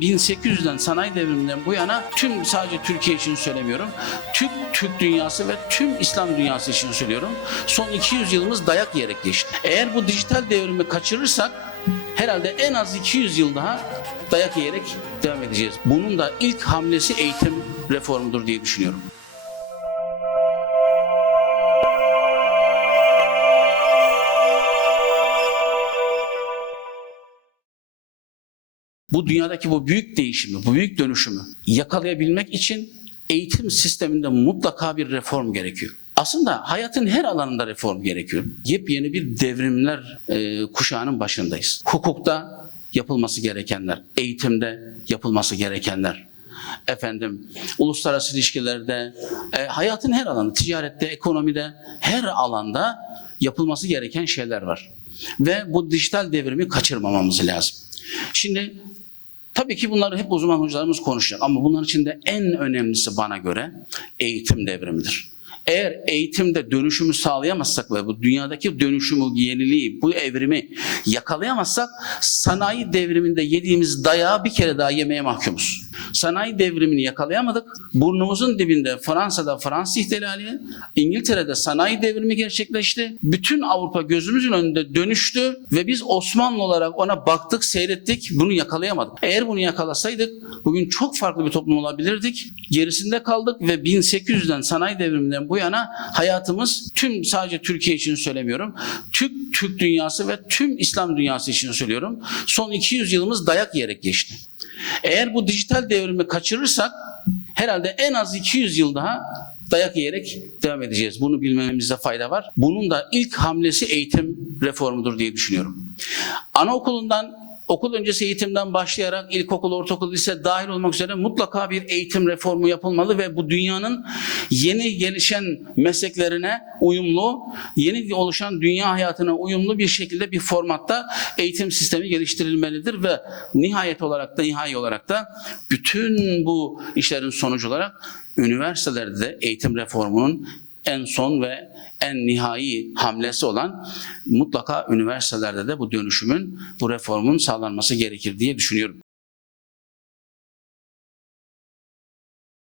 1800'den sanayi devriminden bu yana tüm sadece Türkiye için söylemiyorum. Türk Türk dünyası ve tüm İslam dünyası için söylüyorum. Son 200 yılımız dayak yiyerek geçti. Eğer bu dijital devrimi kaçırırsak herhalde en az 200 yıl daha dayak yiyerek devam edeceğiz. Bunun da ilk hamlesi eğitim reformudur diye düşünüyorum. Bu dünyadaki bu büyük değişimi, bu büyük dönüşümü yakalayabilmek için eğitim sisteminde mutlaka bir reform gerekiyor. Aslında hayatın her alanında reform gerekiyor. Yepyeni bir devrimler e, kuşağının başındayız. Hukukta yapılması gerekenler, eğitimde yapılması gerekenler, efendim uluslararası ilişkilerde, e, hayatın her alanı, ticarette, ekonomide, her alanda yapılması gereken şeyler var. Ve bu dijital devrimi kaçırmamamız lazım. Şimdi Tabii ki bunları hep uzman hocalarımız konuşacak ama bunların içinde en önemlisi bana göre eğitim devrimidir. Eğer eğitimde dönüşümü sağlayamazsak ve bu dünyadaki dönüşümü, yeniliği, bu evrimi yakalayamazsak sanayi devriminde yediğimiz dayağı bir kere daha yemeye mahkumuz. Sanayi devrimini yakalayamadık. Burnumuzun dibinde Fransa'da Fransız ihtilali, İngiltere'de sanayi devrimi gerçekleşti. Bütün Avrupa gözümüzün önünde dönüştü ve biz Osmanlı olarak ona baktık, seyrettik. Bunu yakalayamadık. Eğer bunu yakalasaydık bugün çok farklı bir toplum olabilirdik. Gerisinde kaldık ve 1800'den sanayi devriminden bu yana hayatımız tüm sadece Türkiye için söylemiyorum. Türk Türk dünyası ve tüm İslam dünyası için söylüyorum. Son 200 yılımız dayak yiyerek geçti. Eğer bu dijital devrimi kaçırırsak herhalde en az 200 yıl daha dayak yiyerek devam edeceğiz. Bunu bilmemizde fayda var. Bunun da ilk hamlesi eğitim reformudur diye düşünüyorum. Anaokulundan okul öncesi eğitimden başlayarak ilkokul, ortaokul, lise dahil olmak üzere mutlaka bir eğitim reformu yapılmalı ve bu dünyanın yeni gelişen mesleklerine uyumlu, yeni oluşan dünya hayatına uyumlu bir şekilde bir formatta eğitim sistemi geliştirilmelidir ve nihayet olarak da nihai olarak da bütün bu işlerin sonucu olarak üniversitelerde de eğitim reformunun en son ve en nihai hamlesi olan mutlaka üniversitelerde de bu dönüşümün, bu reformun sağlanması gerekir diye düşünüyorum.